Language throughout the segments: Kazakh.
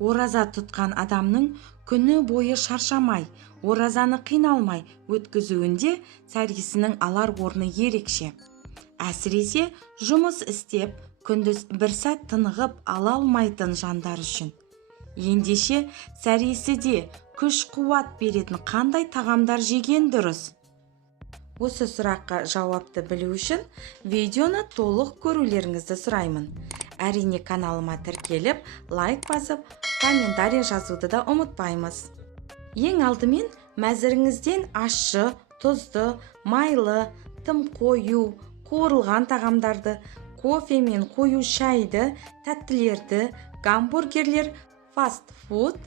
Ораза тұтқан адамның күні бойы шаршамай, оразаны қиналмай өткізуінде сәресінің алар орны ерекше. Әсіресе жұмыс істеп, күндіз бір сәт тынығып ала алмайтын жандар үшін. Ендеше сәресіде күш-қуат беретін қандай тағамдар жеген дұрыс? Осы сұраққа жауапты білу үшін видеоны толық көрулеріңізді сұраймын. Әрине каналыма тіркеліп, лайк басып, комментарий жазуды да ұмытпаймыз. Ең алдымен мәзіріңізден ащы, тұзды, майлы, тым қою, қуырылған тағамдарды, кофе мен қою шайды, тәттілерді, гамбургерлер, фастфуд,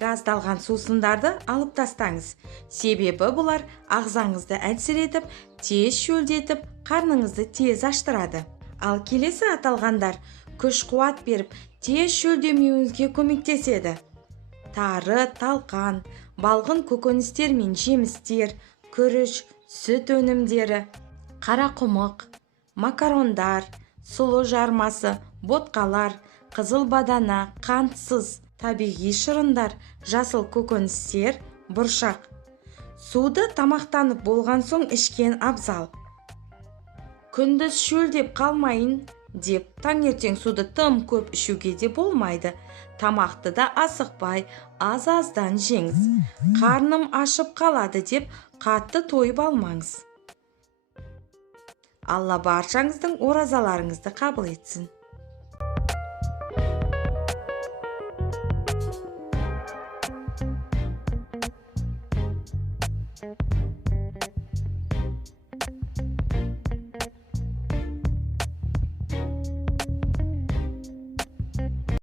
газдалған сусындарды алып тастаңыз. Себебі бұлар ағзаңызды әлсіретіп, тез шөлдетіп, қарныңызды тез аштырады. Ал келесі аталғандар күш-қуат беріп, тез шөлдемеуіңізге көмектеседі. Тары, талқан, балғын көкөністер мен жемістер, күріш, сүт өнімдері, қарақұмық, макарондар, сұлы жармасы, ботқалар, қызыл бадана, қантсыз, табиғи шырындар, жасыл көкөністер, бұршақ. Суды тамақтанып болған соң ішкен абзал. Күндіз шөлдеп қалмайын деп, таңертең суды тым көп ішуге де болмайды. Тамақты да асықпай, аз-аздан жеңіз. Қарным ашып қалады деп, қатты тойып алмаңыз. Алла баршаңыздың оразаларыңызды қабыл етсін.